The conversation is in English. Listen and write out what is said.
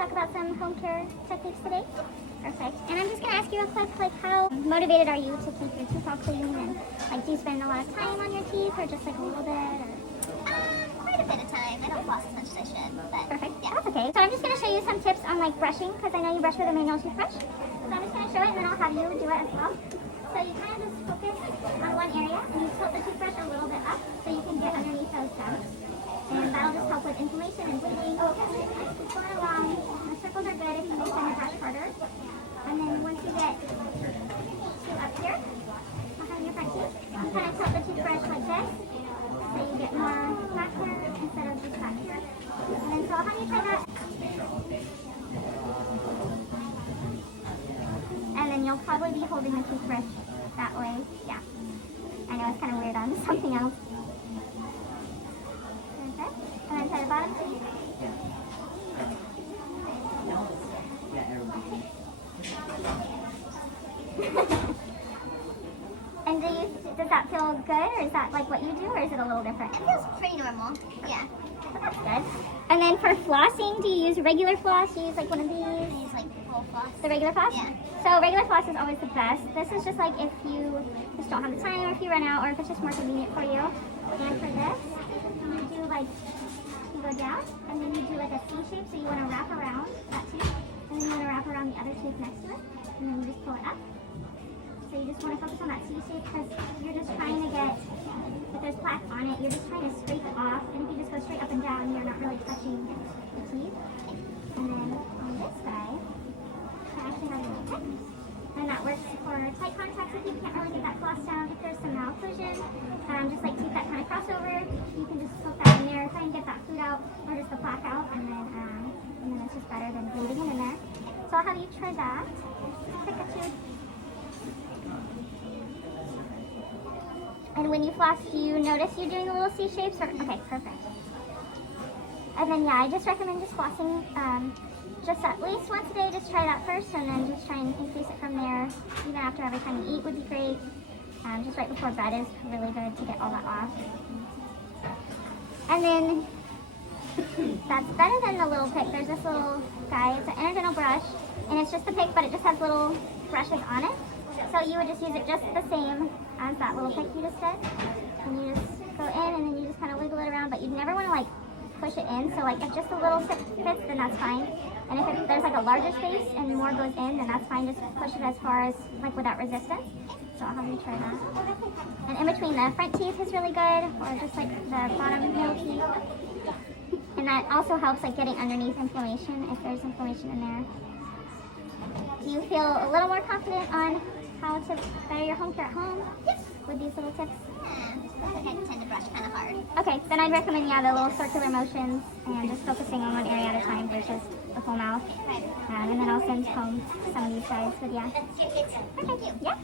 talk about some home care techniques today? Perfect. And I'm just going to ask you real quick, like, how motivated are you to keep your teeth all clean? And, like, do you spend a lot of time on your teeth or just, like, a little bit? Or? Quite a bit of time. I don't floss as much as I should, but perfect. Yeah. That's okay. So I'm just going to show you some tips on, like, brushing, because I know you brush with a manual toothbrush. So I'm just going to show it, and then I'll have you do it as well. So you kind of just focus on one area, and you tilt the toothbrush a little bit up so you can get underneath those gums. And that'll just help with inflammation and bleeding. Keep going along. The circles are good if you need to brush harder. And then once you get to up here, behind your front teeth, you kind of tilt the toothbrush like this, so you get more back here instead of just back here. And then so I'll have you try that. And then you'll probably be holding the toothbrush that way. Yeah. I know it's kind of weird on something else. Okay. And then try the bottom teeth. And does that feel good, or is that like what you do, or is it a little different? it feels pretty normal. Yeah. That's good. And then for flossing, do you use regular floss? Do you use like one of I these? use like full floss. The regular floss? Yeah. So regular floss is always the best. This is just like if you just don't have the time, or if you run out, or if it's just more convenient for you. And for this, you do like, you go down, and then you do like a C shape, so you want to wrap around that tooth, and then you want to wrap around the other tooth next to it, and then you just pull it up. So you just want to focus on that C shape, because you're just trying to get, if there's plaque on it, you're just trying to scrape it off, and if you just go straight up and down, you're not really touching the teeth. And then on this side, I actually have a little pick. And that works for tight contacts if you can't really get that floss down. If there's some malocclusion, just like teeth that kind of cross over, you can just poke that in there, try and get that food out, or just the plaque out, and then it's just better than bleeding it in there. So I'll have you try that. Pick a tooth. And when you floss, do you notice you're doing the little C shapes? Or okay, perfect. And then yeah, I just recommend just flossing just at least once a day. Just try that first, and then just try and increase it from there. Even after every time you eat would be great. Just right before bed is really good to get all that off. And then that's better than the little pick. There's this little guy. It's an interdental brush, and it's just a pick, but it just has little brushes on it. So you would just use it just the same as that little pick you just did. And you just go in, and then you just kind of wiggle it around, but you'd never want to like push it in. So like if just a little fits, then that's fine. And if there's like a larger space and more goes in, then that's fine. Just push it as far as like without resistance. So I'll have you try that. And in between the front teeth is really good, or just like the bottom middle teeth. And that also helps like getting underneath inflammation if there's inflammation in there. Do you feel a little more confident on how to better your home care at home? Yes. With these little tips? Yeah. I tend to brush kind of hard. Okay, then I'd recommend, yeah, the little circular motions and just focusing on one area at a time versus the whole mouth. Right. And then I'll send home some of these guys. But yeah. Thank you. Yeah.